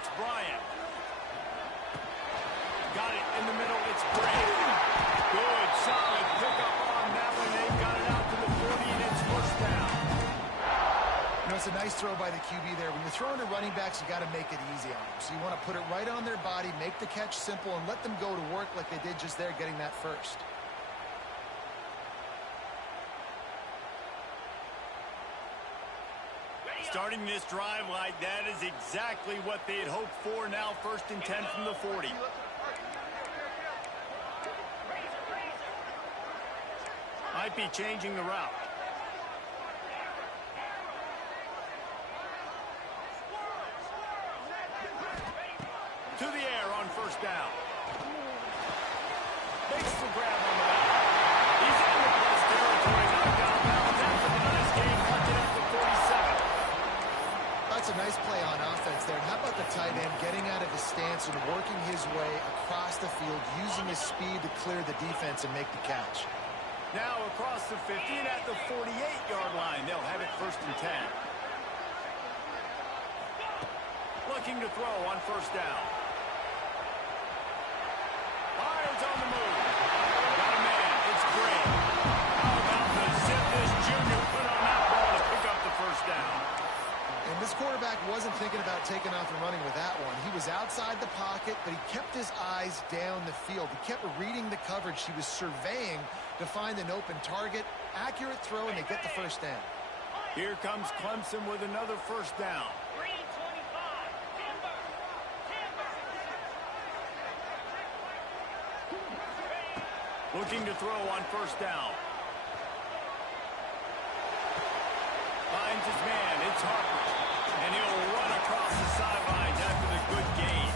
it's Bryant. Got it in the middle, it's Bray. Good, solid pickup on that one. They've got it out to the 40, and it's first down. You know, it's a nice throw by the QB there. When you're throwing to running backs, you got to make it easy on them. So you want to put it right on their body, make the catch simple, and let them go to work like they did just there, getting that first. Starting this drive like that is exactly what they had hoped for. Now 1st and 10 from the 40. Might be changing the route. To the air on 1st down. Makes the grab on the back. He's in the plus territory. Knocked out of bounds after the nice game. Punted up to 47. That's a nice play on offense there. And how about the tight end getting out of his stance and working his way across the field, using his speed to clear the defense and make the catch. Now across the 50 and at the 48-yard line. They'll have it 1st and 10. Looking to throw on 1st down. Fires on the move. Got a man. It's Gray. How about the zip this junior put on that ball to pick up the 1st down? And this quarterback wasn't thinking about taking off and running with that one. He was outside the pocket, but he kept his eyes down the field. He kept reading the coverage. He was surveying to find an open target. Accurate throw, and they get the 1st down. Here comes Clemson with another 1st down. Looking to throw on 1st down. Finds his man. It's Harper. And he'll run across the sidelines after the good gain.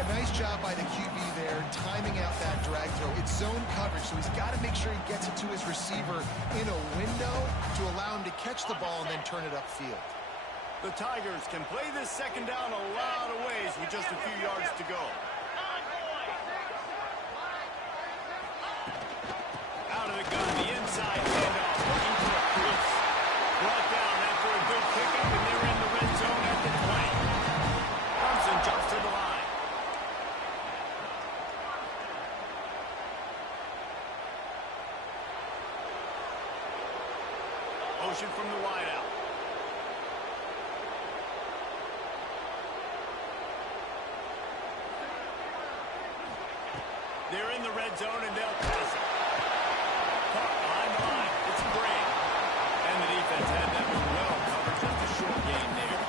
A nice job by the QB there, timing out that drag throw. It's zone coverage, so he's got to make sure he gets it to his receiver in a window to allow him to catch the ball and then turn it upfield. The Tigers can play this 2nd down a lot of ways with just a few yards to go. Out of the gun, the inside handoff, looking for a Blitz. Brought down after a good pickup, and they're in the red zone at the 20. Clemson jumps to the line. Motion from the wideout. They're in the red zone, and they'll pass it. Caught behind the line. It's Gray. And the defense had that one well covered. Just a short gain there.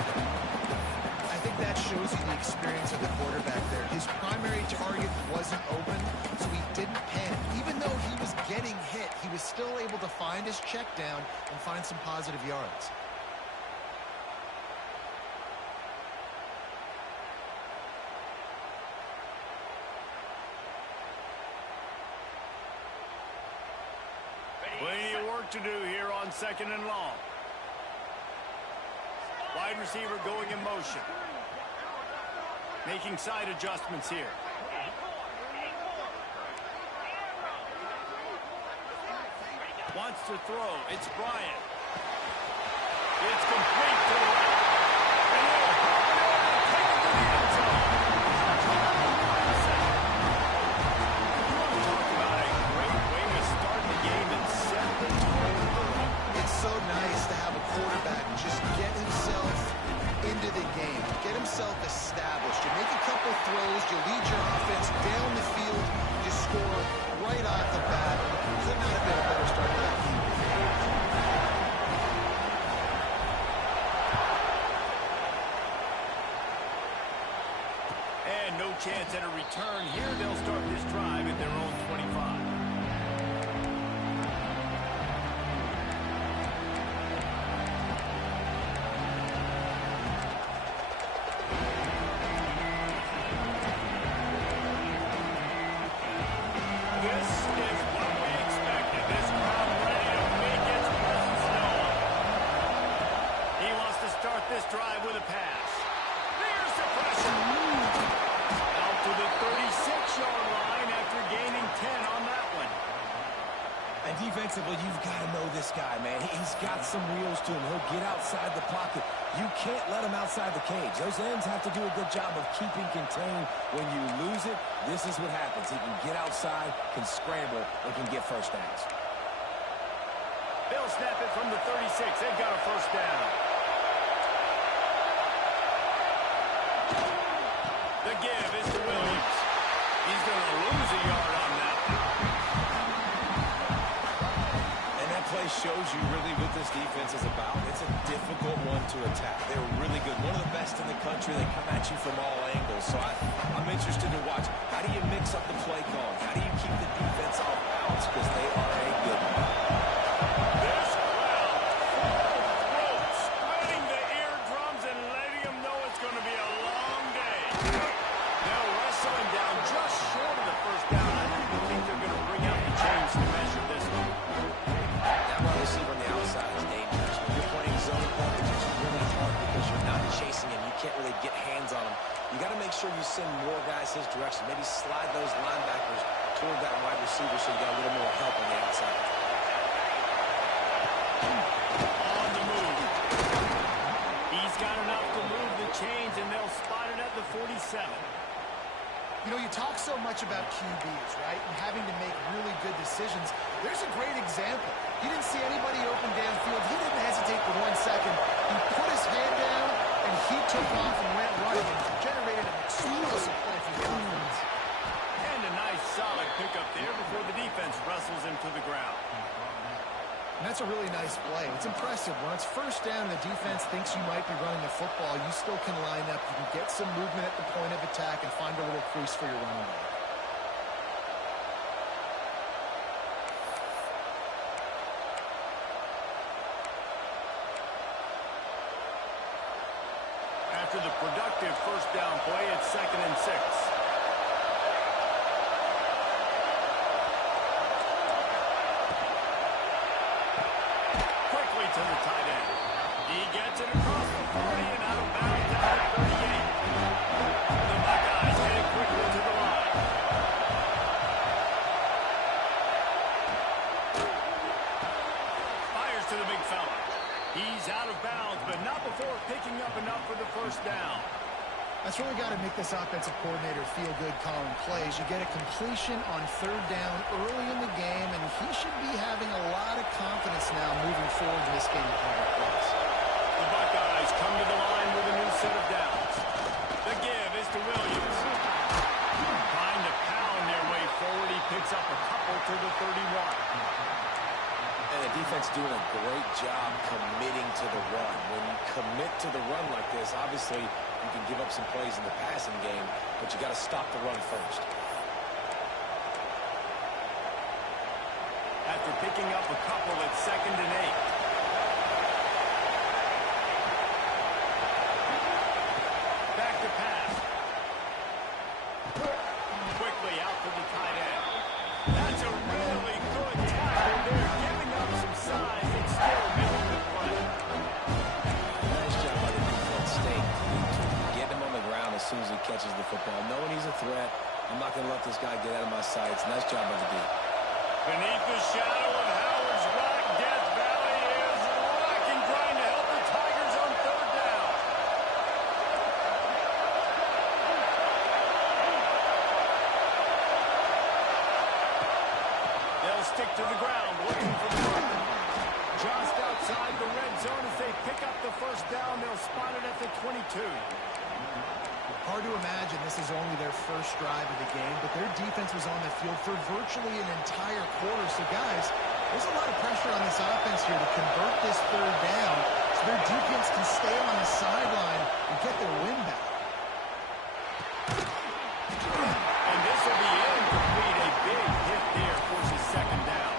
I think that shows you the experience of the quarterback there. His primary target wasn't open, so he didn't panic. Even though he was getting hit, he was still able to find his check down and find some positive yards. Plenty of work to do here on 2nd and long. Wide receiver going in motion. Making side adjustments here. Wants to throw. It's Bryant. It's complete to the right. And he'll take it to the end zone. You want to talk about a great way to start the game and set the tone early. It's so nice to have a quarterback just get himself into the game, get himself established. You make a couple throws, you lead your offense down the field, you score right off the bat. Could not have been a better start to that game. And no chance at a return here. They'll start this drive at their own 25. This is what we expected. This crowd ready to make its presence known. He wants to start this drive with a pass. There's the pressure. Out to the 36-yard line after gaining 10 on that one. And defensively, you've got to know this guy, man. He's got some wheels to him. He'll get outside the pocket. You can't let him outside the cage. Those ends have to do a good job of keeping contained. When you lose it, this is what happens. He can get outside, can scramble, or can get first downs. They'll snap it from the 36. They've got a first down. The give is to Williams. He's going to lose a yard on that. And that play shows you really what this defense is about. It's a difficult one to attack. They're really good. One of the best in the country. They come at you from all angles. So I'm interested to watch. How do you mix up the play calling? How do you keep the defense off balance? Because they are a good one. This crowd full of throats, spreading the eardrums and letting them know it's going to be a long day. They'll wrestle him down just short of the first down. I don't even think they're going to bring out the chains to measure this one. That wide receiver on the outside is dangerous. When you're playing zone coverage, it's really hard because you're not chasing him. You can't really get hands on him. You got to make sure you send more guys his direction. Maybe slide those linebackers toward that wide receiver so you got a little more help on the outside. On the move. He's got enough to move the chains, and they'll spot it at the 47. You know, you talk so much about QBs, right, and having to make really good decisions. There's a great example. He didn't see anybody open downfield. He didn't hesitate for 1 second. He put his hand down, and he took off and went running and generated an explosive play for the offense. And a nice solid pickup there before the defense wrestles him to the ground. And that's a really nice play. It's impressive. When it's first down, the defense thinks you might be running the football. You still can line up. You can get some movement at the point of attack and find a little crease for your running back. After the productive first down play, it's 2nd and 6. Quickly to the tight end. He gets it across the 40 and out of bounds out at 38. The Buckeyes head quickly to the line. Fires to the big fella. He's out of bounds, but not before picking up enough for the first down. That's really got to make this offensive coordinator feel good calling plays. You get a completion on 3rd down early in the game, and he should be having a lot of confidence now moving forward in this game plan plays. The Buckeyes come to the line with a new set of downs. The give is to Williams. Trying to pound their way forward, he picks up a couple to the 31. And the defense doing a great job committing to the run. When you commit to the run like this, obviously you can give up some plays in the passing game, but you got to stop the run first. After picking up a couple, it's 2nd and 8. Back to pass. Quickly out to the tight end. That's a really good tackle there, giving up some size and still making the play. Nice job by the defense staying clean. Getting him on the ground as soon as he catches the football. Knowing he's a threat, I'm not going to let this guy get out of my sights. Nice job by the D. Beneath the shadow of Howard's Rock, Death Valley is rock and grind to help the Tigers on 3rd down. They'll stick to the ground, looking for the run. Just outside the red zone as they pick up the first down. They'll spot it at the 22. Hard to imagine this is only their first drive of the game, but their defense was on the field for virtually an entire quarter. So, guys, there's a lot of pressure on this offense here to convert this 3rd down so their defense can stay on the sideline and get their win back. And this will be incomplete. A big hit there forces 2nd down.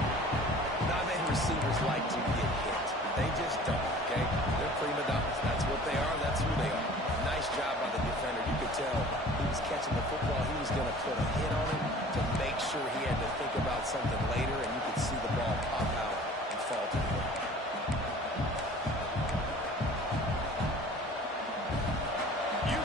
Not many receivers like to get hit. They just don't, okay? They're prima donnas. That's what they are. That's who they are. Nice job by the defender. You could tell he was catching the football. He was going to put a hit on him to make sure he had to think about something later, and you could see the ball pop out and fall to the ground. You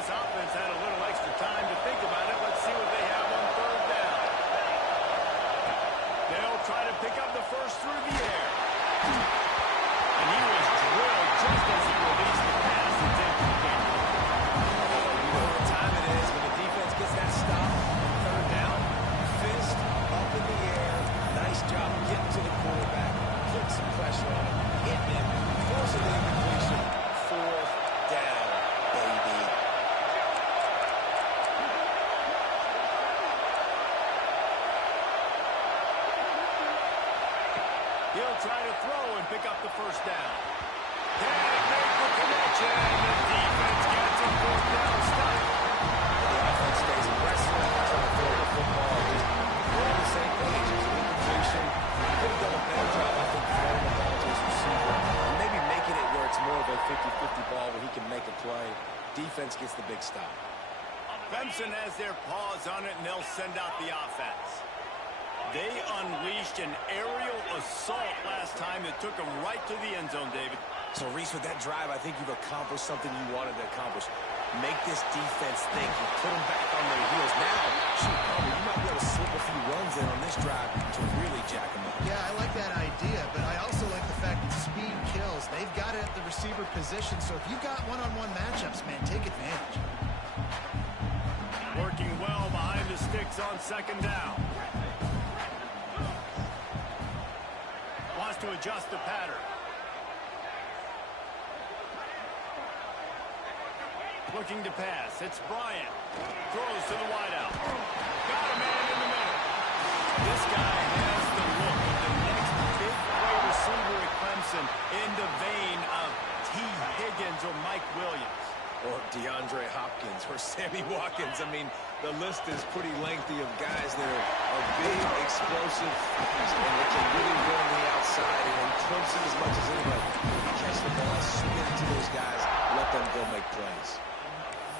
this offense had a little extra time to think about it. Let's see what they have on third down. They'll try to pick up the first through the air. And he was drilled just as he released the pass. It's incomplete. You know what time it is when the defense gets that stop. Third down, fist up in the air. Nice job getting to the quarterback. Put some pressure on him. Hitting him. Forcing the incompletion. Fourth down, baby. He'll try to throw and pick up the first down. Can't make the connection. The defense gets a fourth down stop. The offense stays aggressive. Trying to throw the football. We're on the same page. It's an incompletion. Could have done a better job, I think, throwing the ball to his receiver. And maybe making it where it's more of a 50-50 ball where he can make a play. Defense gets the big stop. Clemson has their paws on it, and they'll send out the offense. They unleashed an aerial assault last time that took them right to the end zone, David. So, Reese, with that drive, I think you've accomplished something you wanted to accomplish. Make this defense think. You put them back on their heels. Now, shoot, you might be able to slip a few runs in on this drive to really jack them up. Yeah, I like that idea, but I also like the fact that speed kills. They've got it at the receiver position, so if you've got one-on-one matchups, man, take advantage. Working well behind the sticks on second down. Wants to adjust the pattern. Looking to pass. It's Bryant. Throws to the wideout. Got a man in the middle. This guy has the look of the next big play receiver at Clemson in the vein of T. Higgins or Mike Williams. Or DeAndre Hopkins or Sammy Watkins. I mean, the list is pretty lengthy of guys that are big, explosive, and they can really run on the outside. And Clemson, as much as anybody, catch the ball, spin it to those guys, let them go make plays.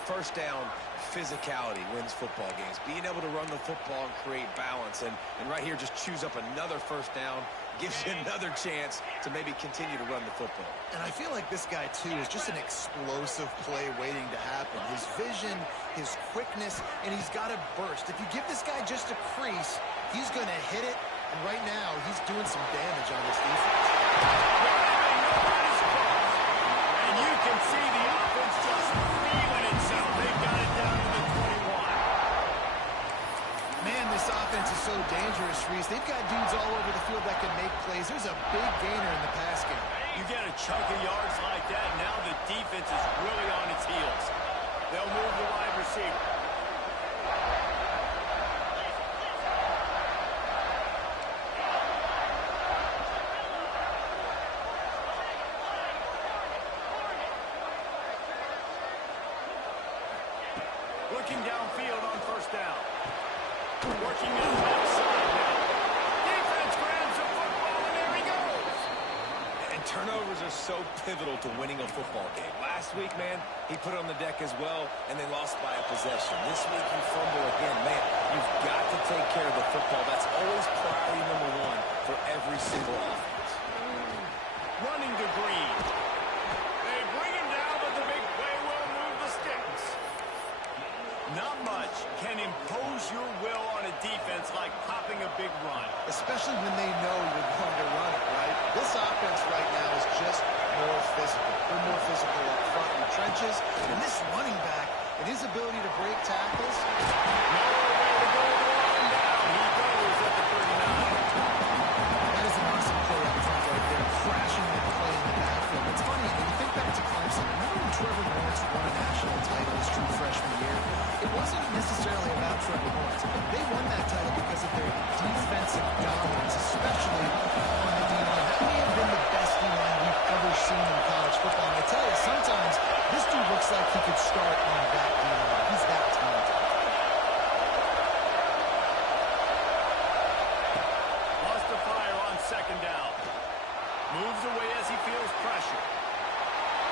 First down, physicality wins football games. Being able to run the football and create balance. And right here, just choose up another first down, gives you another chance to maybe continue to run the football. And I feel like this guy, too, is just an explosive play waiting to happen. His vision, his quickness, and he's got a burst. If you give this guy just a crease, he's going to hit it. And right now, he's doing some damage on this defense. And you can see the offense just feeling itself. They've got it down to the 21. Man, this offense is so dangerous, Reese. They've got dudes all over the field that can make plays. There's a big gainer in the pass game. You get a chunk of yards like that, now the defense is really on its heels. They'll move the wide receiver. Looking downfield on first down. Working in left side now. Defense grabs the football, and there he goes. And turnovers are so pivotal to winning a football game. Last week, man, he put it on the deck as well, and they lost by a possession. This week, you fumble again. Man, you've got to take care of the football. That's always priority number one for every single offense. Running to Green. They bring him down, but the big play will move the sticks. Not much can impose your will on a defense like popping a big run. Especially when they know you're going to run it, right? This offense right now is just more physical. They're more physical up front in the trenches. And this running back and his ability to break tackles. Nowhere to go to run down. He goes at the 39. That is an awesome play up front right there. Crashing that play in the backfield. It's funny, when you think back to Clemson, remember when Trevor Lawrence won a national title his true freshman year? It wasn't necessarily about Trevor Lawrence. They won that title because of their defensive dominance, especially on the D-line. That may have been the best D-line we've ever seen in college football. And I tell you, sometimes this dude looks like he could start on that D-line. He's that talented. Wants to fire on second down. Moves away as he feels pressure.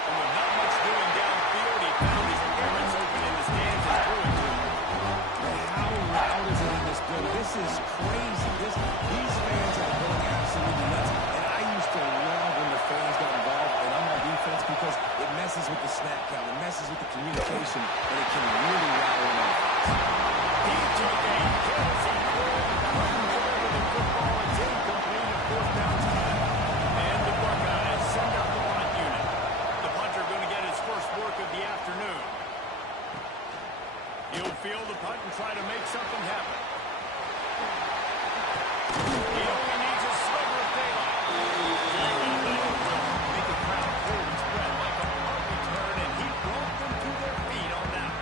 And with not much doing downfield, he found his parents open in the stands and threw it to him. How loud is it in this building? This is crazy. These fans are going absolutely nuts. And I used to love when the fans got involved and I'm on defense because it messes with the snap count, it messes with the communication, and it can really rattle an offense. He took a hit as he couldn't deliver the football. It's incomplete at fourth down time. And the Buckeyes send out the punt unit. The punter going to get his first work of the afternoon. He'll field the punt and try to make something happen. He only needs a sliver of daylight. Make the crowd cold and spread like a punt return, and he brought them to their feet on that.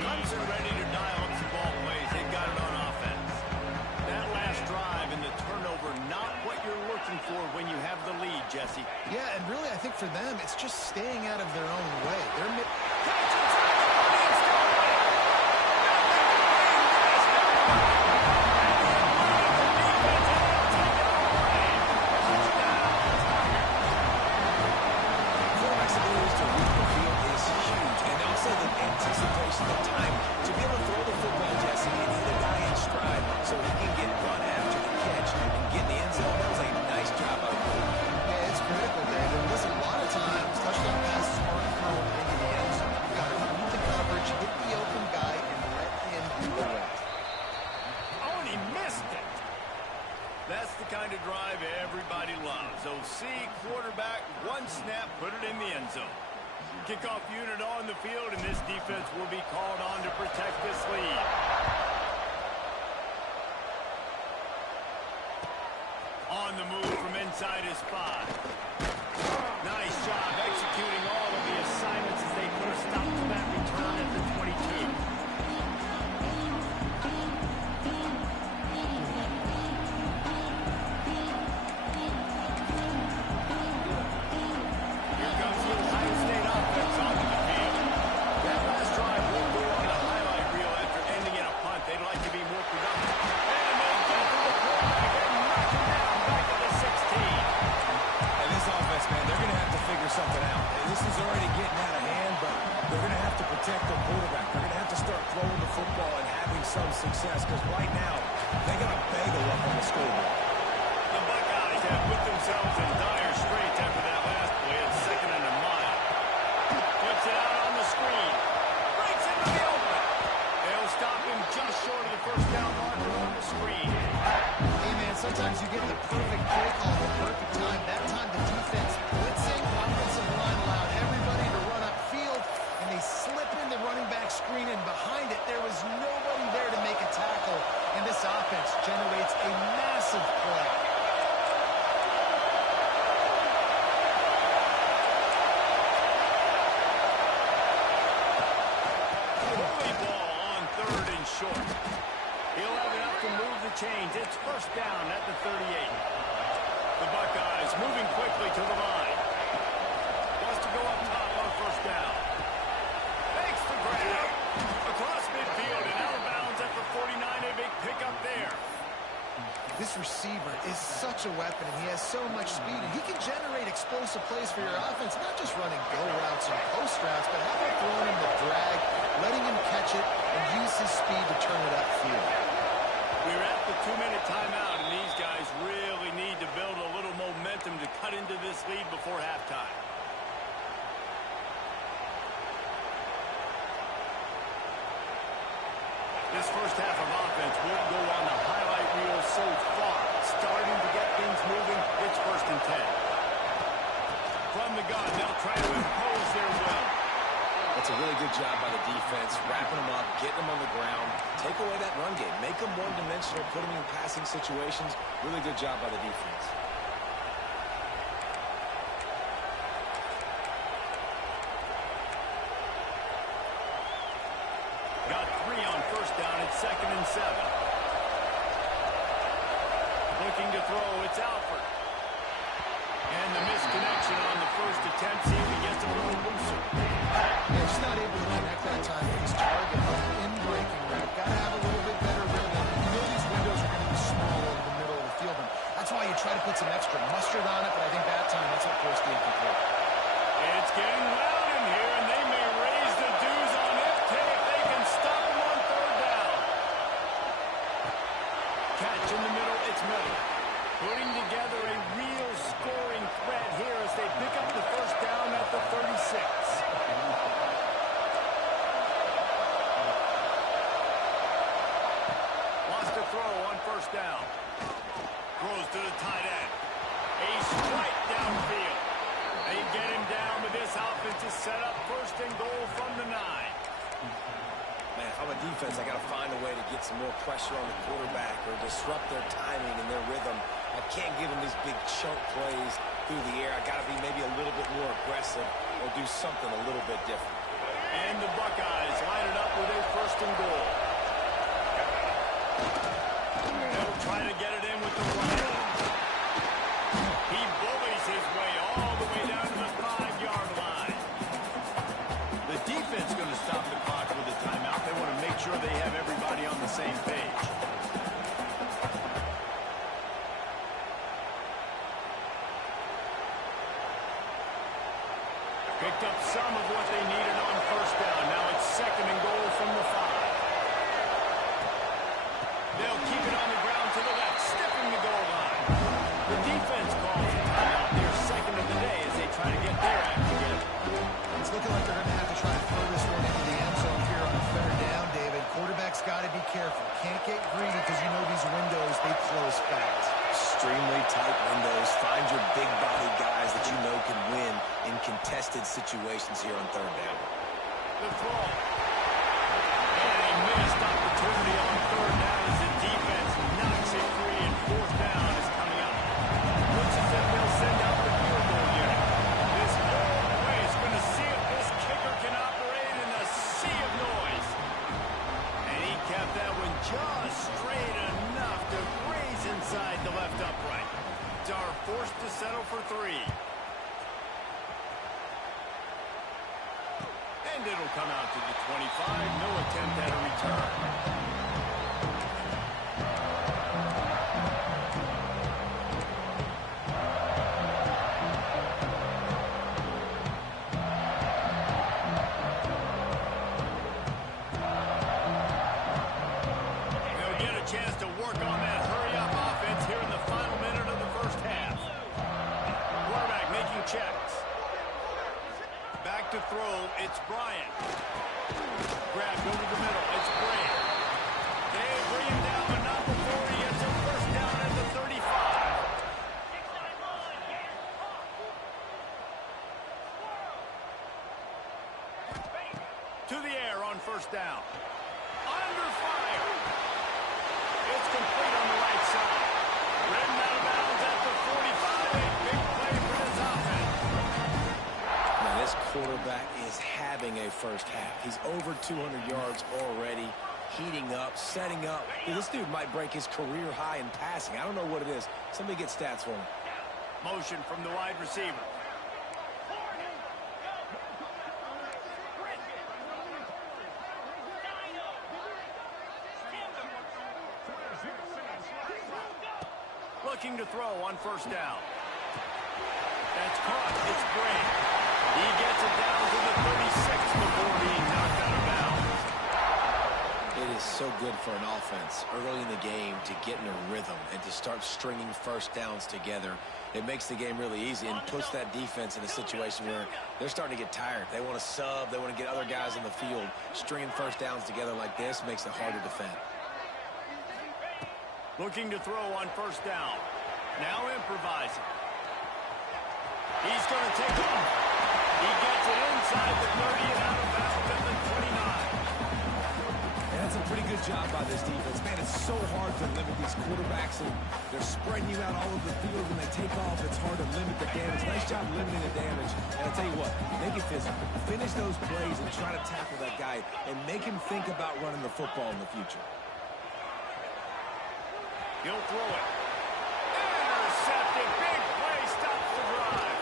Clemson ready to dial up some ball plays. They've got it on offense. That last drive and the turnover, not what you're looking for when you have the lead, Jesse. Yeah, and really, I think for them, it's just staying out of their own way. They're anticipation of time to be able to throw the football, Jesse, and hit a guy in stride so he can get run after the catch and get in the end zone. That was a nice job by the quarterback. Yeah, it's critical, David. Listen, a lot of times, touchdown passes aren't thrown into the end zone. You've got to read the coverage, hit the open guy, and let him do the rest. Oh, and he missed it. That's the kind of drive everybody loves. OC, quarterback, one snap, put it in the end zone. Kickoff unit on the field, and this defense will be called on to protect this lead. On the move from inside his 5. Nice job executing all of the assignments as they put a stop to that return at the 22. Something out. This is already getting out of hand, but they're going to have to protect their quarterback. They're going to have to start throwing the football and having some success because right now they got a bagel up on the scoreboard. The Buckeyes have put themselves in dire straits after that last play. It's 2nd and a mile. Flips it out on the screen. Breaks into the open. They'll stop him just short of the first down marker on the screen. Hey, man, sometimes you get the perfect play call at the perfect time. That time the defense blitzing, offensive line allowed everybody to run upfield, and they slip in the running back screen, and behind it there was nobody there to make a tackle, and this offense generates a massive play. Holy ball on 3rd and short. He'll have enough to move the chains. It's first down at the 38. The Buckeyes moving quickly to the line. Wants to go up top on first down. Makes the grab. Across midfield and out of bounds at the 49. A big pickup there. This receiver is such a weapon, and he has so much speed, and he can generate explosive plays for your offense, not just running go routes and post routes, but how about throwing him the drag, letting him catch it, and use his speed to turn it upfield. We're at the 2-minute timeout, and these guys really need to build a little momentum to cut into this lead before halftime. This first half of offense won't go on the highlight reel so far. Starting to get things moving, it's 1st and 10. From the gun, they'll try to impose their will. That's a really good job by the defense, wrapping them up, getting them on the ground, take away that run game, make them one-dimensional, put them in passing situations. Really good job by the defense. Got 3 on first down. It's 2nd and 7. Looking to throw. It's Alford. And the misconnection on the first attempt. See if he gets a little looser. Yeah, just not able to connect that time with his target on the in-breaking route. Got to have a little bit better rhythm. You know these windows are going to be small over the middle of the field. And that's why you try to put some extra mustard on it, but I think that time that's what forced the incomplete. It's getting loud in here, and they may raise the dues on FK if they can stop him on 3rd down. Catch in the middle, it's Miller. Putting together a real scoring threat here as they pick up the first down. defense, I got to find a way to get some more pressure on the quarterback or disrupt their timing and their rhythm. I can't give them these big chunk plays through the air. I got to be maybe a little bit more aggressive or do something a little bit different. And the Buckeyes line it up with a 1st and goal. They'll try to get it in with the run. He bullies his way all the way down to the 5-yard line. The defense going to stop the clock with a timeout. They want to make sure they have everybody on the same page. Picked up some of what they needed on 1st down. Now it's 2nd and goal from the 5. They'll keep it on the ground to the left, stiffing the goal line. The defense calls a timeout, their 2nd of the day as they try to get their act together. It's looking like they're going to have to try to throw this one into the end zone here on 3rd down, David. Quarterback's got to be careful. Can't get greedy because you know these windows, they close fast. Extremely tight windows. Find your big body guys that you know can win in contested situations here on 3rd down. The throw. And a missed opportunity on 3rd down as the defense knocks it free, and 4th down is coming up. Looks as if they'll send out the field goal unit. This whole play is going to see if this kicker can operate in a sea of noise. And he kept that one just straight enough to graze inside the left upright. Are forced to settle for 3. And it'll come out to the 25. No attempt at a return. They'll get a chance to work on that hurry-up offense here in the final minute of the 1st half. Quarterback making checks. Back to throw, it's Bryant. Grabbed over the middle, it's Bryant. They bring him down, but not before he gets a 1st down at the 35. To the air on 1st down. Under fire. It's complete on the right side. Ridden out of bounds at the 45. A big play for this offense. Now, this quarterback is having a 1st half. He's over 200 yards already, heating up, setting up. Dude, this dude might break his career high in passing. I don't know what it is. Somebody get stats for him. Motion from the wide receiver. Looking to throw on 1st down. That's caught. It's Grant. He gets it down to the 36 before being knocked out of bounds. It is so good for an offense early in the game to get in a rhythm and to start stringing 1st downs together. It makes the game really easy and puts that defense in a situation where they're starting to get tired. They want to sub. They want to get other guys on the field. Stringing 1st downs together like this makes it hard to defend. Looking to throw on 1st down. Now improvising. He's going to take off. He gets it inside the 30 and out of bounds at the 29. And that's a pretty good job by this defense. Man, it's so hard to limit these quarterbacks, and they're spreading you out all over the field. When they take off, it's hard to limit the damage. Nice job limiting the damage. And I'll tell you what, make it physical. Finish those plays and try to tackle that guy and make him think about running the football in the future. He'll throw it. Intercepted. Big play. Stops the drive.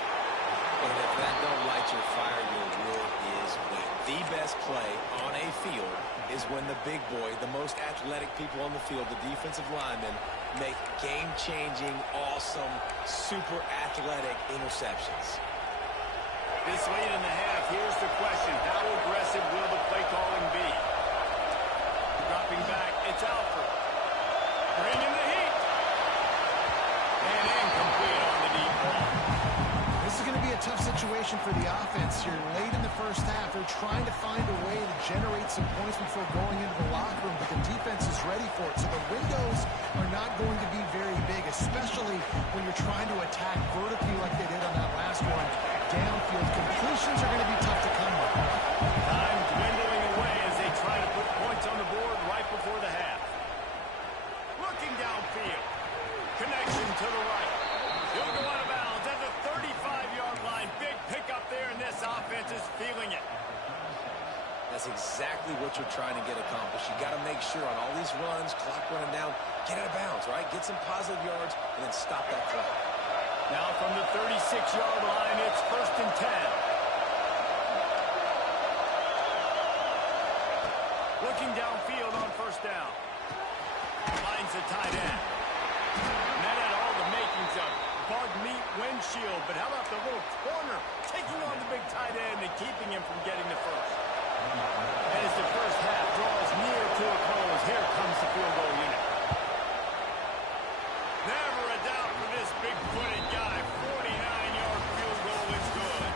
And if that don't light your fire, your will is wet. The best play on a field is when the big boy, the most athletic people on the field, the defensive linemen, make game-changing, awesome, super athletic interceptions. This late in the half, here's the question. How aggressive will the play calling be? Dropping back, it's Alford. Bringing the heat. And incomplete on the deep ball. This is going to be a tough situation for the offense here. Late in the 1st half, they're trying to find a way to generate some points before going into the locker room, but the defense is ready for it. So the windows are not going to be very big, especially when you're trying to attack vertically like they did on that last one. Downfield completions are going to be tough to come by. Time dwindling away as they try to put points on the board defense is feeling it. That's exactly what you're trying to get accomplished. You got to make sure on all these runs, clock running down, get out of bounds, right? Get some positive yards, and then stop that clock. Now from the 36-yard line, it's 1st and 10. Looking downfield on 1st down. Finds the tight end. And that had all the makings of bug meat windshield, but how about the little corner taking on the big tight end and keeping him from getting the first? As the first half draws near to a close, here comes the field goal unit. Never a doubt for this big-footed guy. 49-yard field goal is good.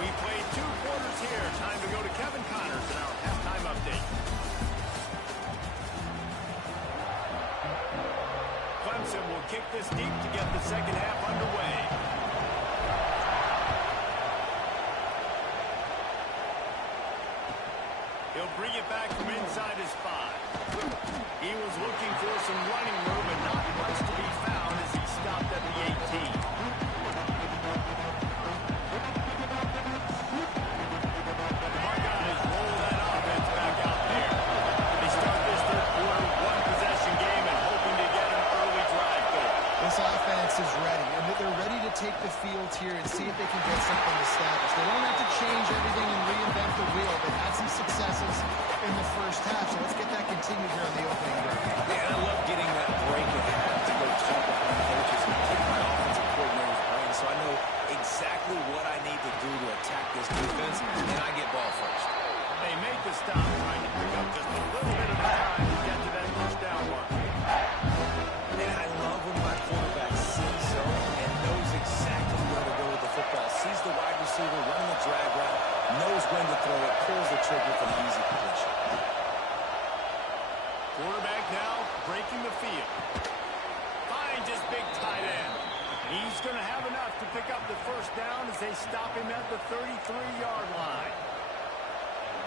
We played 2 quarters here. Time to go to Kevin Connors in our halftime update. Clemson will kick this deep to get the second half underway. He'll bring it back from inside his 5. He was looking for some running room and not much to be found as he stopped at the 18. Margottas roll that offense back out there. They start this third quarter with 1-possession game and hoping to get an early drive going. This offense is ready, and they're ready to take the field here and see if they can get something established. They don't have to change everything and reinvent the wheel. They've had some successes in the first half, so let's get that continued here on the opening drive. And I love getting that break at half to go talk with my coaches and take my offensive coordinator's brain so I know exactly what I need to do to attack this defense, and I get ball first. They make the stop, trying to pick up just a little bit of time to get to that first down mark. And I love when my quarterback sees zone and knows exactly where to go with the football. Sees the wide receiver running the drag route, knows when to throw it, pulls the trigger for the easy completion. Quarterback now breaking the field. Finds his big tight end. He's going to have enough to pick up the first down as they stop him at the 33-yard line.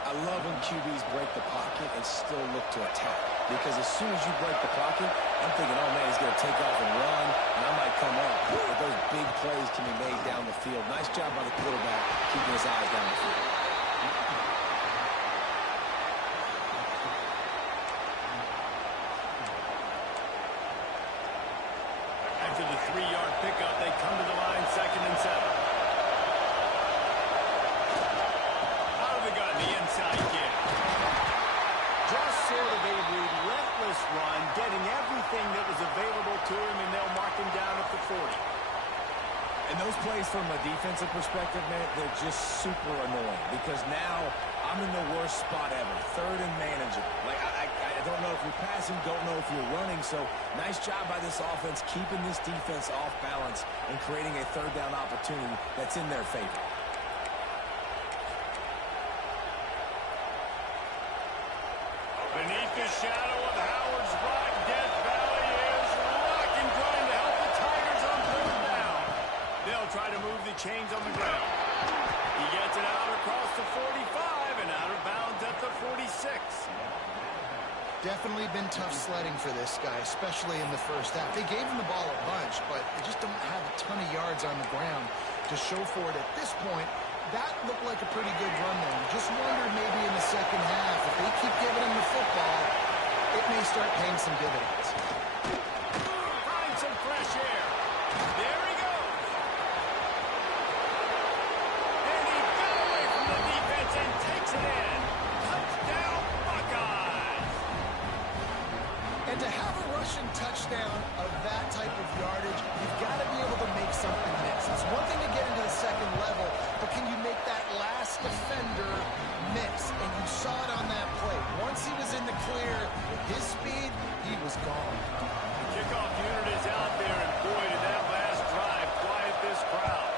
I love when QBs break the pocket and still look to attack. Because as soon as you break the pocket, I'm thinking, oh, man, he's going to take off and run, and I might come up. But those big plays can be made down the field. Nice job by the quarterback keeping his eyes down the field. After the 3-yard pickup, they come to the line, 2nd and 7. Out of the gun, the inside kick. Just sort of a relentless run, getting everything that was available to him, and they'll mark him down at the 40. And those plays from a defensive perspective, man, they're just super annoying. Because now I'm in the worst spot ever. 3rd and manageable. Like, I don't know if you're passing, don't know if you're running. So, nice job by this offense keeping this defense off balance and creating a 3rd down opportunity that's in their favor. Beneath the shadow of Howard's rock, Death Valley is rocking, trying to help the Tigers on 3rd down. They'll try to move the chains on the ground. He gets it out across the 45 and out of bounds at the 46. Definitely been tough sledding for this guy, especially in the first half. They gave him the ball a bunch, but they just don't have a ton of yards on the ground to show for it at this point. That looked like a pretty good run there. Just wondered maybe in the second half, if they keep giving him the football, it may start paying some dividends. Find some fresh air. There he goes. And he got away from the defense and takes it in. Touchdown, Buckeyes. And to have a rushing touchdown of that type of yardage, you've got to be able to make something miss. It's one thing to get into the second level, but can you make that last defender miss? And you saw it on that play. Once he was in the clear, with his speed, he was gone. The kickoff unit is out there, and boy, did that last drive quiet this crowd.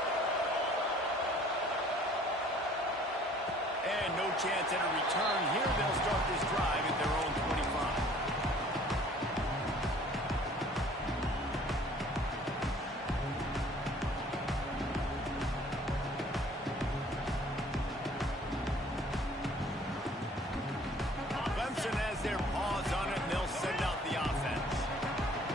And no chance at a return here. They'll start this drive at their own 25. Clemson has their paws on it, and they'll send out the offense.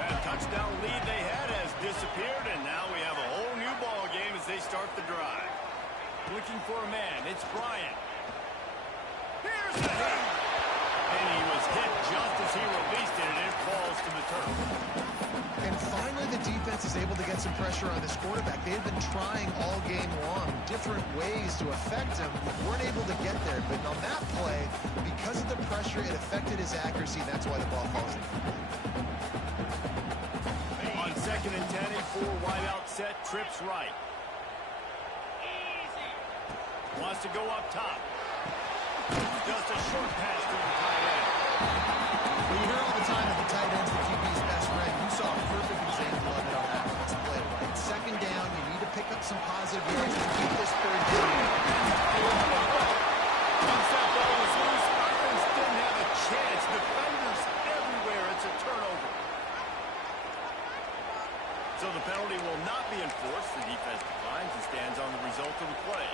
That touchdown lead they had has disappeared, and now we have a whole new ball game as they start the drive. Looking for a man. It's Bryant. Here's the hit. And he was hit just as he released it, and it falls to the turf. And finally, the defense is able to get some pressure on this quarterback. They had been trying all game long, different ways to affect him. Weren't able to get there. But on that play, because of the pressure, it affected his accuracy. That's why the ball falls in. On 2nd and 10, a 4-wide-out set, trips right. Wants to go up top. Just a short pass to the tight end. Well, you hear all the time that the tight end's the QB's best friend. You saw a perfect example of it on that last play, right? 2nd down, you need to pick up some positive yards to keep this 3rd down. Once that ball was loose, offense didn't have a chance. Defenders everywhere. It's a turnover. So the penalty will not be enforced. The defense declines and stands on the result of the play.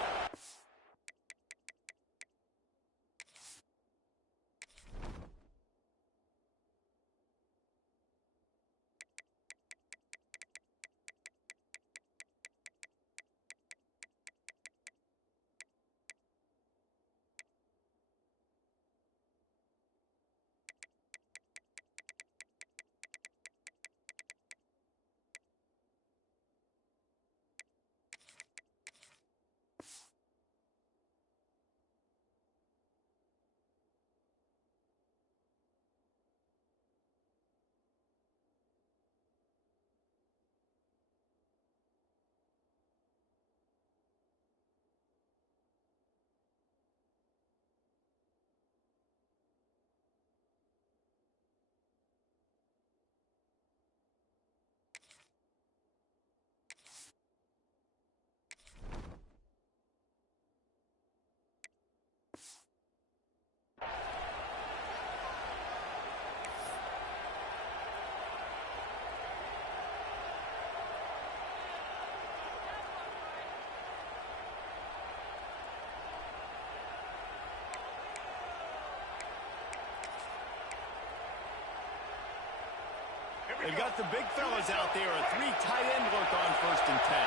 They've got the big fellas out there. A 3 tight end look on 1st and 10.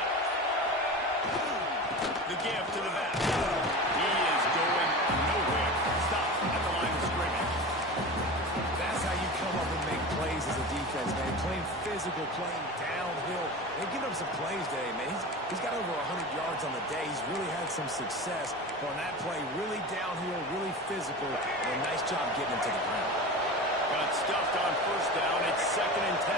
The give to the back. He is going nowhere. Stop at the line of scrimmage. That's how you come up and make plays as a defense, man. Playing physical, playing downhill. They've given him some plays today, man. He's got over 100 yards on the day. He's really had some success. But on that play, really downhill, really physical, and a nice job getting him to the ground. Got stuffed on 1st down. It's 2nd and 10.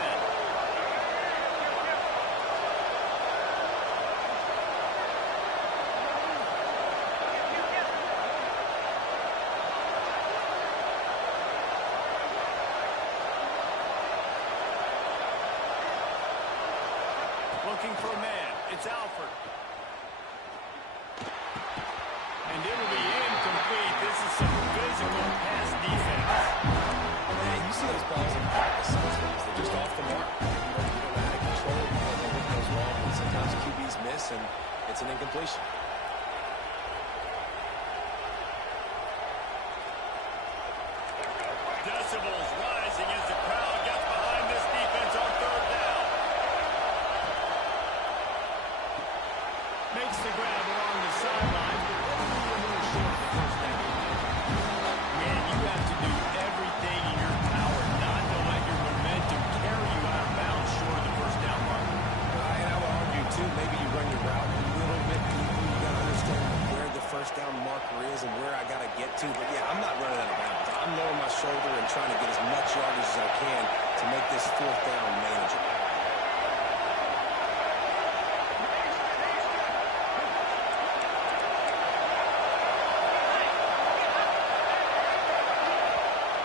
Looking for a man. It's Alford. And it will be incomplete. This is some physical pass defense. Man, you see those balls in practice sometimes. They're just off the mark. You don't know how to control it. You don't know what goes wrong. And sometimes QBs miss, and it's an incompletion. Decibels rising as the crowd gets behind this defense on 3rd down. Makes the grab along the sideline. A little short of the 1st down. Man, you have to do everything in your power not to let your momentum carry you out of bounds short of the 1st down mark. And I would argue, too, maybe you run your route a little bit deeper. You got to understand where the 1st down marker is and where I got to get to. But, yeah, I'm not running out of bounds. I'm lowering my shoulder and trying to get as much yardage as I can to make this 4th down manageable.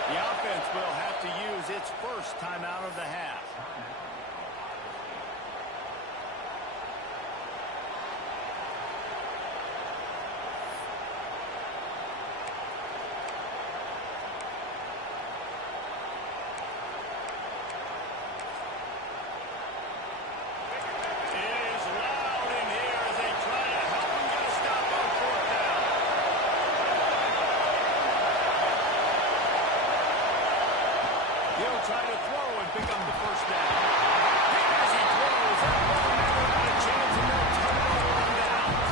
The offense will have to use its 1st timeout of the half. Try to throw and pick up the 1st down. As he throws, that ball never had a chance, and they'll turn it over on downs.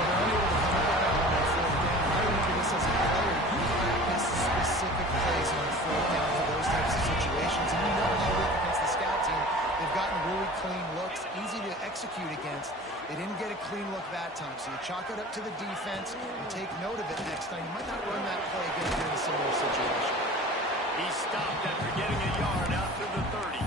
Well, they're alert to the defense and take note of it next time. You might not run that play again in a similar situation. He stopped after getting a yard out to the 30.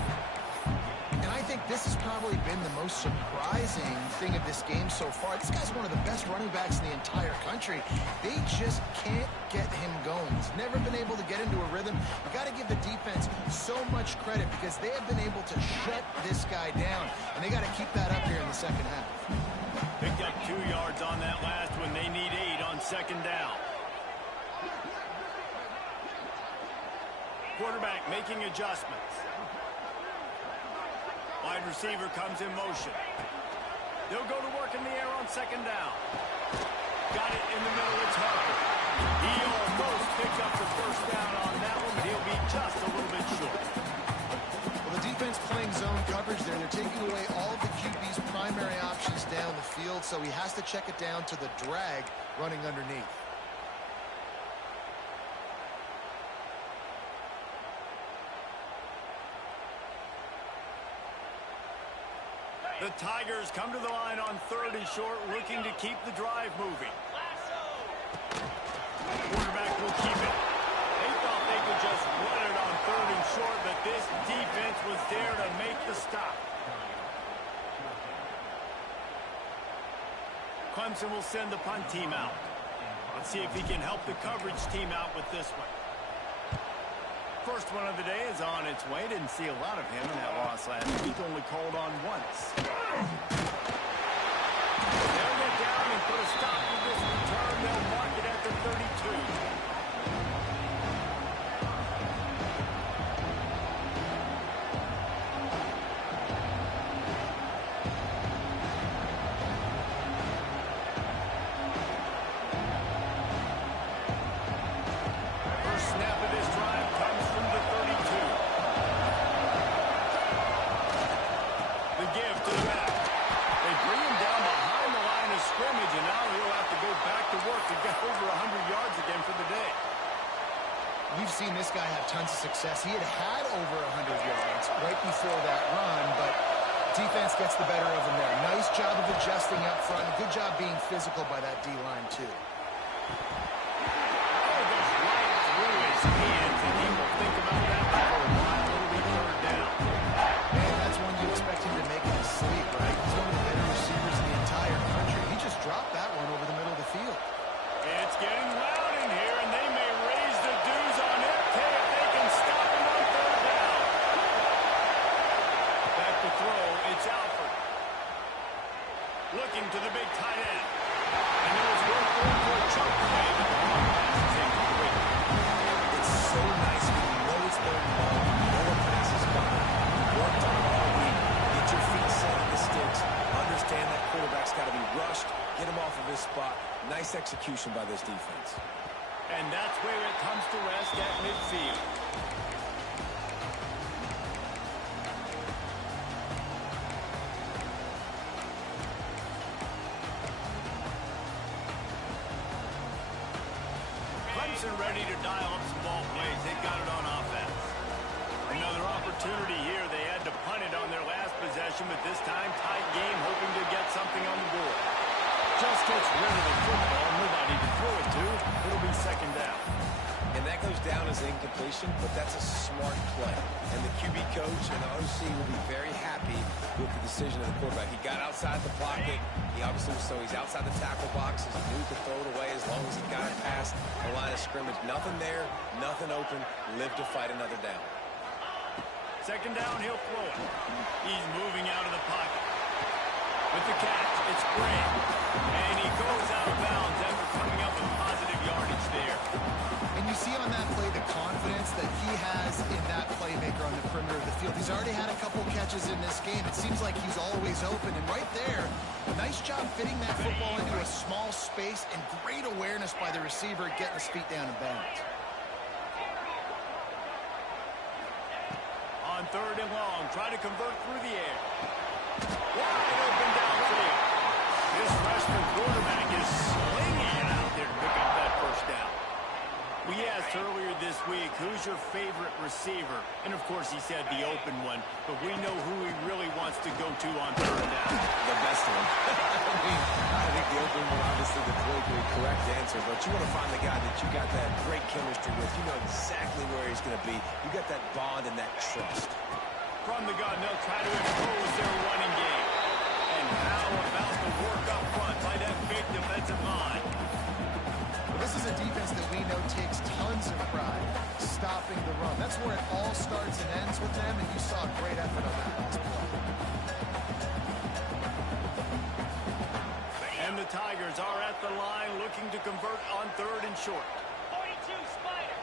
And I think this has probably been the most surprising thing of this game so far. This guy's one of the best running backs in the entire country. They just can't get him going. He's never been able to get into a rhythm. You got to give the defense so much credit because they have been able to shut this guy down. And they got to keep that up here in the second half. Picked up 2 yards on that last one. They need 8 on second down. Quarterback making adjustments. Wide receiver comes in motion. They'll go to work in the air on second down. Got it in the middle. It's Harper. He almost picked up the first down on that one, but he'll be just a little bit short. Well, the defense playing zone coverage there. They're taking away all of the QB's primary options down the field, so he has to check it down to the drag running underneath. The Tigers come to the line on 3rd and short, looking to keep the drive moving. Quarterback will keep it. They thought they could just run it on 3rd and short, but this defense was there to make the stop. Clemson will send the punt team out. Let's see if he can help the coverage team out with this one. First one of the day is on its way. Didn't see a lot of him in that loss last week. Only called on once. They'll get down and put a stop to this return. They'll mark it at the 32. We've seen this guy have tons of success. He had over 100 yards right before that run, but defense gets the better of him there. Nice job of adjusting up front. Good job being physical by that D-line, too. Oh, goes right through his hands, and he will think about that for a while. It'll be 3rd down. Man, that's one you expect him to make in his sleep, right? He's one of the better receivers in the entire country. He just dropped that one over the middle of the field. It's getting loud in here, and they may raise the dues on FK if they can stop him on 3rd down. Back to throw, it's Alford. Looking to the big tight end. And there was work going for a choke play. It's incomplete. It's so nice when you know it's third and long. You know the pass is coming. You worked on it all week. Get your feet set in the sticks. Understand that quarterback's got to be rushed. Get him off of his spot. Nice execution by this defense. And that's where it comes to rest at midfield. Clemson ready to dial up some ball plays. They've got it on offense. Another opportunity here. They had to punt it on their last possession, but this time tight game, hoping to get something on the board. Just gets rid of the football. Nobody to throw it to. It'll be second down. And that goes down as incompletion, but that's a smart play. And the QB coach and the OC will be very happy with the decision of the quarterback. He got outside the pocket. He obviously, so he's outside the tackle boxes. He knew he could throw it away as long as he got it past the line of scrimmage. Nothing there, nothing open. Live to fight another down. Second down, he'll throw it. He's moving out of the pocket. With the catch, it's Gray. And he goes out of bounds after coming up with positive yardage there. And you see on that play the confidence that he has in that playmaker on the perimeter of the field. He's already had a couple catches in this game. It seems like he's always open. And right there, nice job fitting that football into a small space and great awareness by the receiver getting his feet down in bounds. On 3rd and long, try to convert through the air. Wide open downfield. This freshman quarterback is slinging it out there to pick up that first down. We asked earlier this week, who's your favorite receiver? And of course, he said the open one, but we know who he really wants to go to on third down. The best one. I think the open one, obviously, the politically correct answer, but you want to find the guy that you got that great chemistry with. You know exactly where he's going to be. You got that bond and that trust. From the gun, they'll try to impose their running game. And how about the work up front by that big defensive line? This is a defense that we know takes tons of pride stopping the run. That's where it all starts and ends with them, and you saw a great effort on that last play. And the Tigers are at the line looking to convert on third and short. 42 Spider.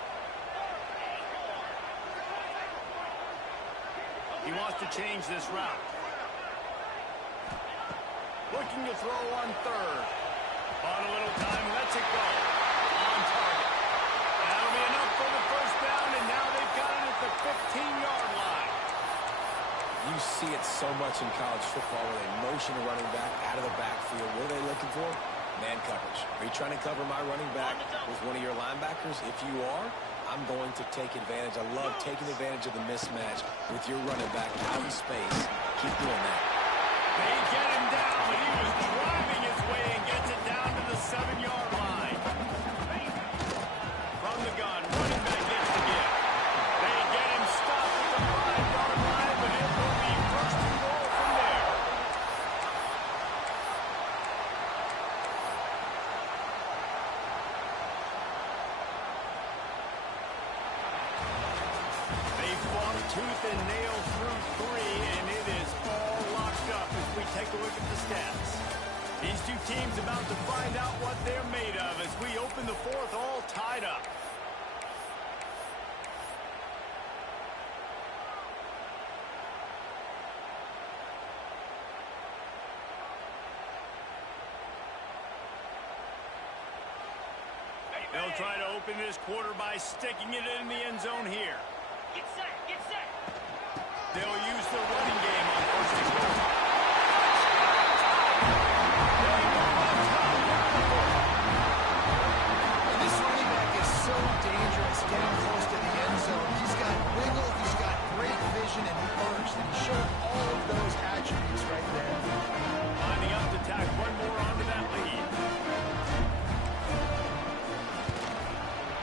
He wants to change this route. Looking to throw on third. On a little time, lets it go. On target. That'll be enough for the first down, and now they've got it at the 15-yard line. You see it so much in college football where they motion a running back out of the backfield. What are they looking for? Man coverage. Are you trying to cover my running back with one of your linebackers? If you are, I'm going to take advantage. I love taking advantage of the mismatch with your running back out in space. Keep doing that. They get him down, but he was driving his way and gets it down to the 7-yard line. From the gun, running back gets the give. They get him stopped at the 5-yard line, but it will be first and goal from there. They fought tooth and nail through 3, and it is all locked up as we take a look at the stats. These two teams about to find out what they're made of as we open the fourth all tied up. They'll try to open this quarter by sticking it in the end zone here. Get set, get set. They'll use the running game on first and goal. This running back is so dangerous getting close to the end zone. He's got wiggle, he's got great vision and burst, and he showed all of those attributes right there. Lining up to tack one more onto that lead.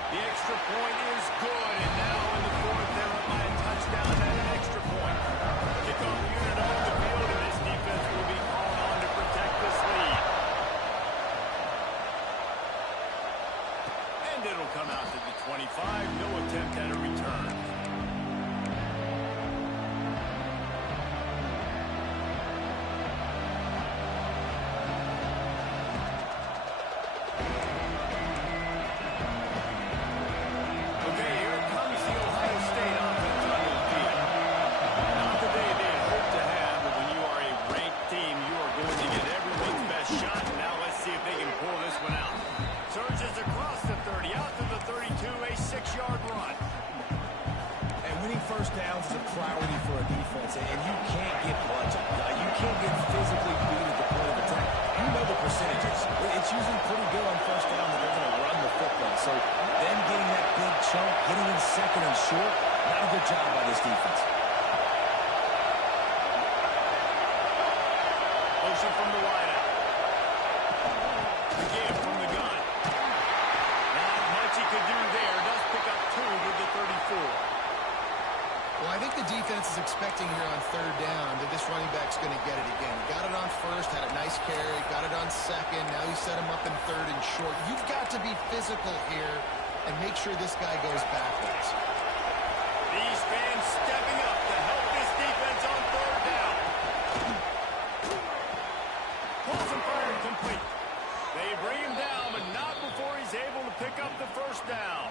The extra point is good, and now in the fourth, they're up by a touchdown and an extra point. Kickoff unit on the field, and this defense will be called on to protect this lead. And it'll come out to the 25. No attempt at a return. Okay, here comes the Ohio State offense on the field. Not the day they had hoped to have, but when you are a ranked team, you are going to get everyone's best shot. Now let's see if they can pull this one out. Surges across the 30, out to the 32, a 6-yard run. And winning first downs is a priority for a defense, and you can't get bludgeoned. You can't get physically beat at the point of attack. You know the percentages. It's usually pretty good on first down that they're going to run the football. So them getting that big chunk, getting in second and short, not a good job by this defense. Motion from the wideout. Again from the gun. Not much he could do there. Does pick up 2 with the 34. Well, I think the defense is expecting here on third down that this running back's going to get it again. Got it on first, had a nice carry, got it on second. Now you set him up in third and short. You've got to be physical here and make sure this guy goes backwards. These fans stepping up to help this defense on third down. Pulls him forward, complete. They bring him down, but not before he's able to pick up the first down.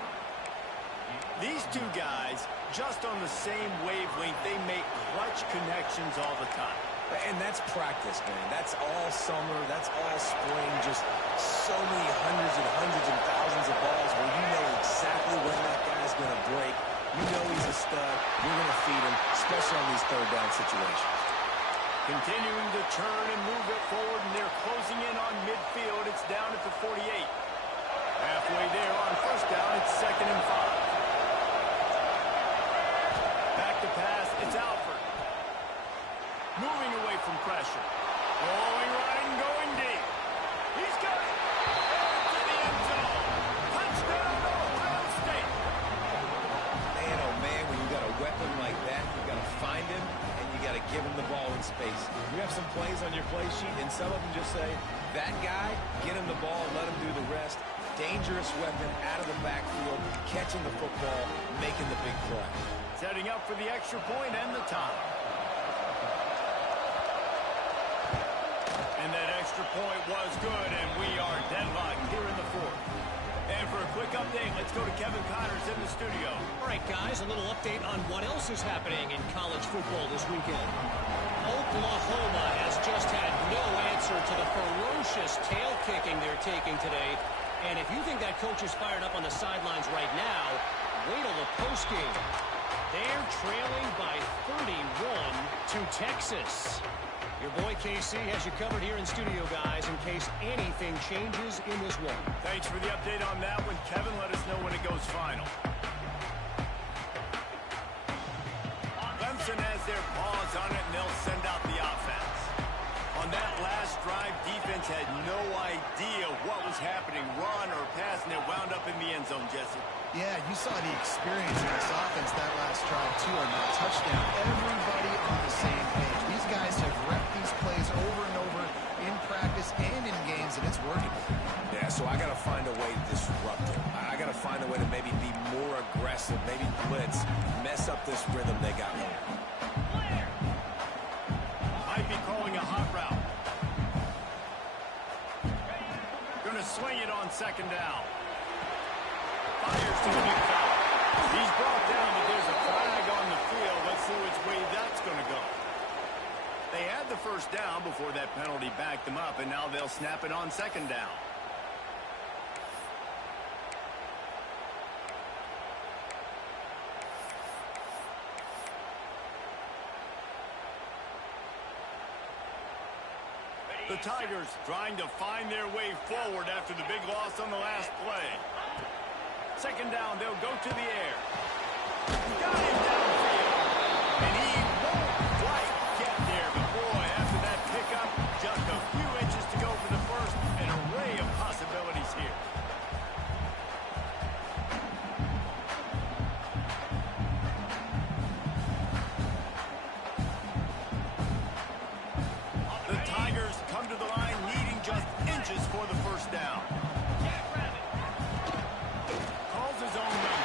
These two guys, just on the same wavelength, they make clutch connections all the time. And that's practice, man. That's all summer. That's all spring. Just so many hundreds and thousands of balls where you know exactly when that guy's going to break. You know he's a stud. You're going to feed him, especially on these third down situations. Continuing to turn and move it forward, and they're closing in on midfield. It's down at the 48. Halfway there on first down, it's 2nd and 5. Back to play sheet, and some of them just say, that guy, get him the ball, let him do the rest. Dangerous weapon out of the backfield, catching the football, making the big play. Setting up for the extra point and the time. And that extra point was good, and we are deadlocked here in the fourth. And for a quick update, let's go to Kevin Connors in the studio. All right, guys, a little update on what else is happening in college football this weekend. Oklahoma has just had no answer to the ferocious tail kicking they're taking today. And if you think that coach is fired up on the sidelines right now, wait till the postgame. They're trailing by 31 to Texas. Your boy KC has you covered here in studio, guys, in case anything changes in this one. Thanks for the update on that one, Kevin. Let us know when it goes final. Clemson has their paws on it, and they'll send out the offense. On that last drive, defense had no idea what was happening, run or pass, and it wound up in the end zone, Jesse. Yeah, you saw the experience in this offense that last drive, too, on that touchdown. Everybody on the same page. These guys have repped these plays over and over in practice and in games, and it's working. Yeah, so I got to find a way to disrupt it. I got to find a way to maybe be more aggressive, maybe blitz, mess up this rhythm they got here. Might be calling a hot route. Going to swing it on second down. Fires to the big foul. He's brought down, but there's a flag on the field. Let's see which way that's going to go. They had the first down before that penalty backed them up, and now they'll snap it on second down. The Tigers trying to find their way forward after the big loss on the last play. Second down, they'll go to the air. Got him downfield. And he won't quite get there. But boy, after that pickup, just a few inches to go for the first. An array of possibilities here. The Tigers come to the line needing just inches for the first down. Calls his own number.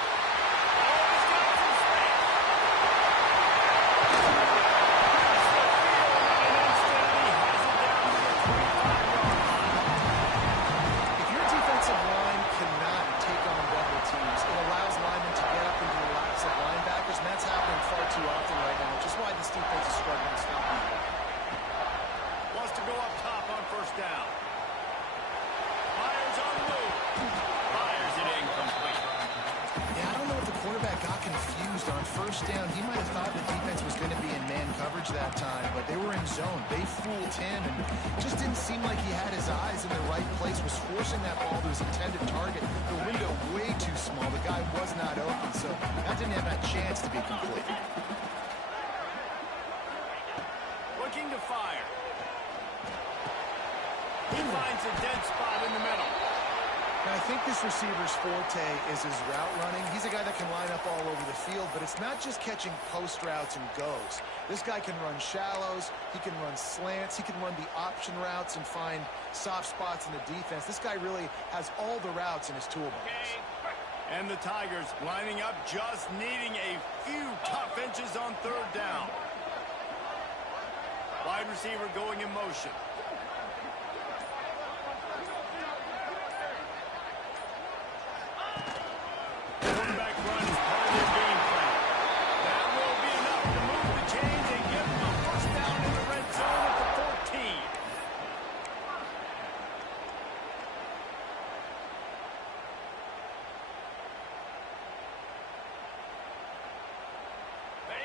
Oh, he's got some space. Across the field, and instead he has it down to the 25-yard line. If your defensive line cannot take on double teams, it allows linemen to get up into the laps of linebackers, and that's happening far too often right now, which is why this defense is struggling to stop people. Wants to go up top on first down. Fires on the move. Fires it incomplete. Yeah, I don't know if the quarterback got confused on first down. He might have thought the defense was going to be in man coverage that time, but they were in zone. They fooled him, and just didn't seem like he had his eyes in the right place, was forcing that ball to his intended target. The window way too small. The guy was not open, so that didn't have that chance to be complete. Looking to fire. He finds a dead spot in the middle. Now, I think this receiver's forte is his route running. He's a guy that can line up all over the field, but it's not just catching post routes and goes. This guy can run shallows, he can run slants, he can run the option routes and find soft spots in the defense. This guy really has all the routes in his toolbox. And the Tigers lining up, just needing a few tough inches on third down. Wide receiver going in motion. Quarterback run is part of their game plan. That will be enough to move the chains and give them a first down in the red zone at the 14.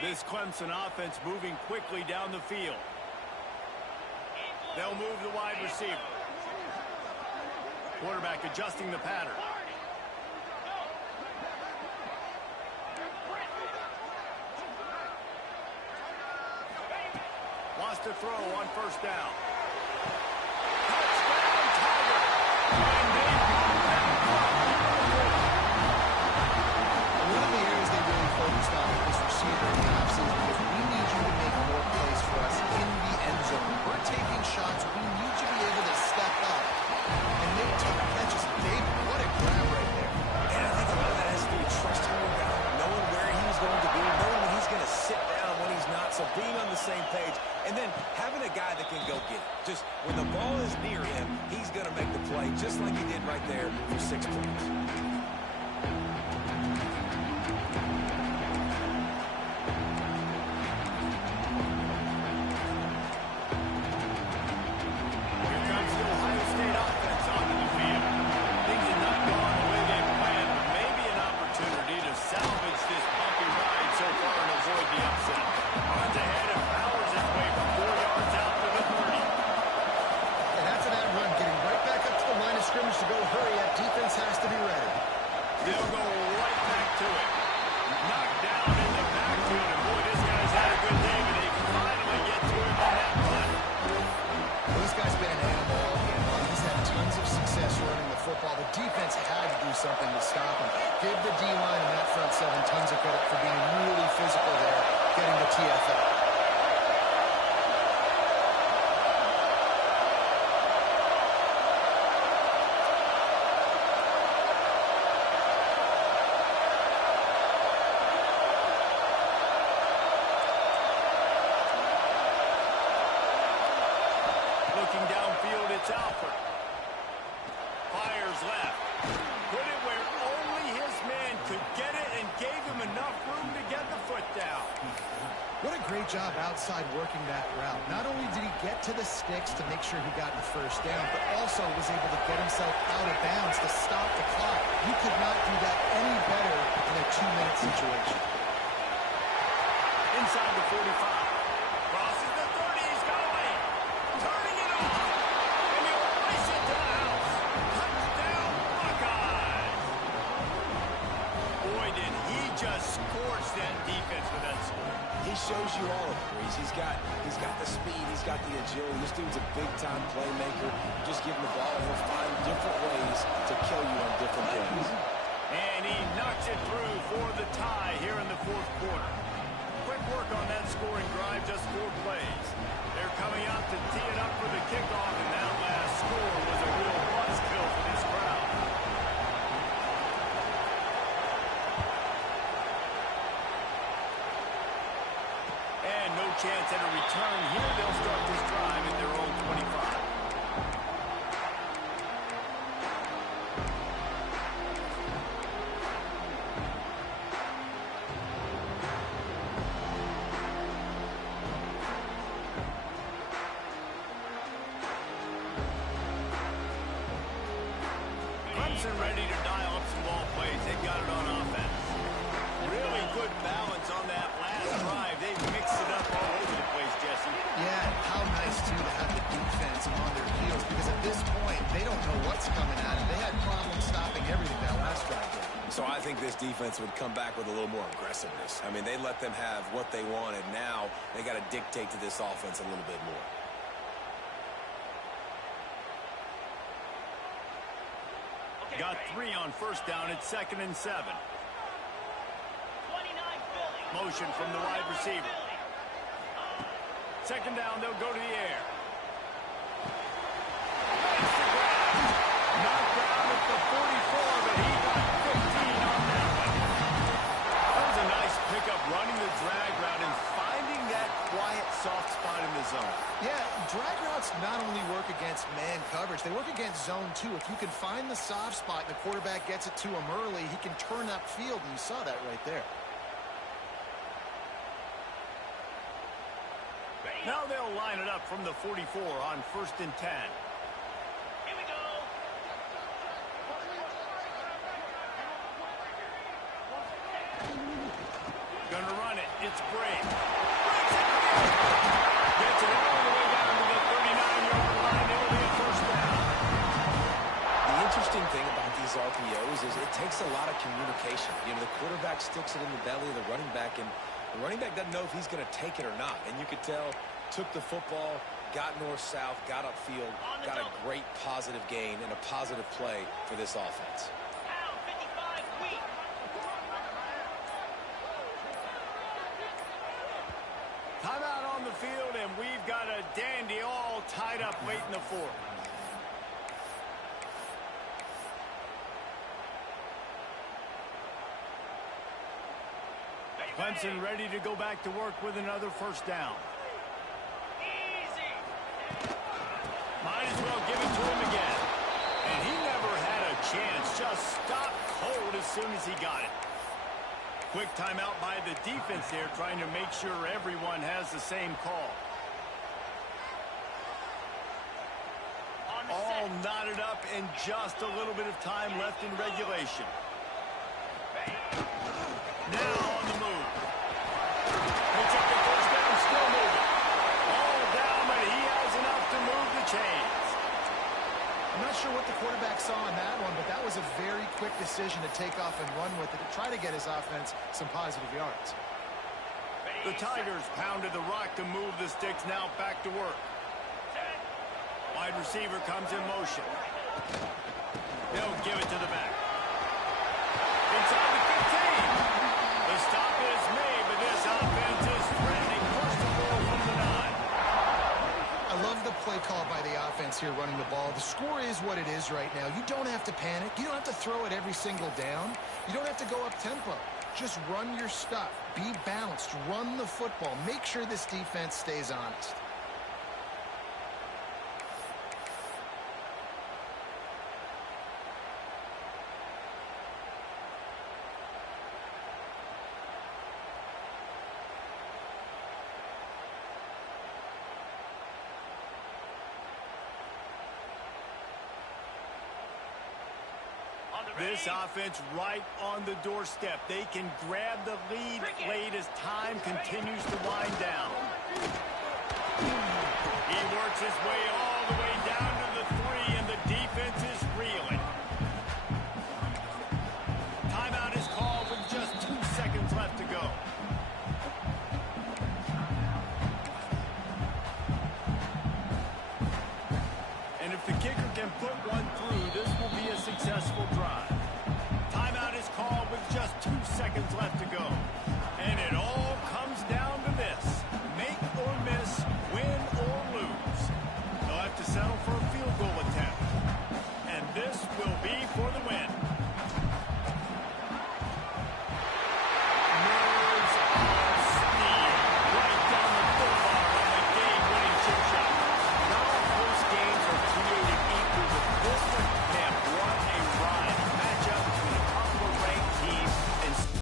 This Clemson offense moving quickly down the field. They'll move the wide receiver. Quarterback adjusting the pattern. Wants to throw on first down. Touchdown, Tiger! And they got that block. One of the areas they really focused on with this receiver in the offseason is we need you to make more plays for us in the end zone. We're taking shots points. Here comes the Ohio State offense onto the field. Things have not gone the way they planned, but maybe an opportunity to salvage this bumpy ride so far and avoid the upset. Runs ahead and powers his way from 4 yards out to the 30. And after that run, getting right back up to the line of scrimmage to go hurry up, defense has to be ready. They'll go right back to it. Knocked down in the backfield, and boy, this guy's had a good day, but they can finally get to him on that run. Well, this guy's been an animal all game long. He's had tons of success running the football. The defense had to do something to stop him. Give the D-line and that front seven tons of credit for being really physical there, getting the TFL. Looking downfield, it's Alford. Fires left. Put it where only his man could get it and gave him enough room to get the foot down. What a great job outside working that route. Not only did he get to the sticks to make sure he got the first down, but also was able to get himself out of bounds to stop the clock. You could not do that any better in a 2-minute situation. Inside the 45. Crosses the 30. He's got away. Turning it off. And he'll race it to the house. Touchdown, Buckeyes. Boy, did he just scorch that defense with that score. He shows you all of it, Reese. He's got the speed, he's got the agility. This dude's a big-time playmaker. Just give him the ball, and he'll find different ways to kill you on different plays. And he knocks it through for the tie here in the fourth quarter. Quick work on that scoring drive, just 4 plays. They're coming out to tee it up for the kickoff, and that last score was a real buzzkill for this crowd. And no chance at a return here. They'll start this drive at their own 25. Clemson ready to dial up some ball plays. They've got it on offense. Really good balance on that last drive. They mixed it up all over the place, Jesse. Yeah, how nice, too, to have the defense on their heels, because at this point, they don't know what's coming at them. They had problems stopping everything that last drive did. So I think this defense would come back with a little more aggressiveness. I mean, they let them have what they wanted. Now they got to dictate to this offense a little bit more. Got 3 on first down. It's 2nd and 7. 29 Philly. Motion from the wide receiver. 2nd down, they'll go to the air. Makes the grab. Knocked down at the 44, but he got 15 on that one. That was a nice pickup, running the drag route and finding that quiet, soft spot in the zone. Yeah, drag routes not only work against man coverage, they work against zone too. If you can find the soft spot and the quarterback gets it to him early, he can turn upfield, and you saw that right there. Now they'll line it up from the 44 on 1st and 10. Here we go. Gonna run it. It's Brave. Gets it all the way down to the 39-yard line. It'll be a first down. The interesting thing about these RPOs is it takes a lot of communication. You know, the quarterback sticks it in the belly of the running back, and the running back doesn't know if he's going to take it or not. And you could tell, took the football, got north-south, got upfield, got a great positive gain and a positive play for this offense. Pound 55 weak. Timeout on the field, and we've got a dandy all tied up late in the fourth. Clemson ready to go back to work with another first down. Easy. Might as well give it to him again. And he never had a chance. just stopped cold as soon as he got it. Quick timeout by the defense there, trying to make sure everyone has the same call. All knotted up and just a little bit of time left in regulation. Now on the move. Picks up the first down, still moving. All down, but he has enough to move the chains. I'm not sure what the quarterback saw in that one, but that was a very quick decision to take off and run with it to try to get his offense some positive yards. The Tigers pounded the rock to move the sticks, now back to work. Wide receiver comes in motion. He'll give it to the back. Inside the 15. The stop is made, but this offense is threatening first and goal from the 9. I love the play call by the offense here running the ball. The score is what it is right now. You don't have to panic. You don't have to throw it every single down. You don't have to go up tempo. Just run your stuff. Be balanced. Run the football. Make sure this defense stays honest. This offense right on the doorstep. They can grab the lead late as time continues to wind down. He works his way all the way down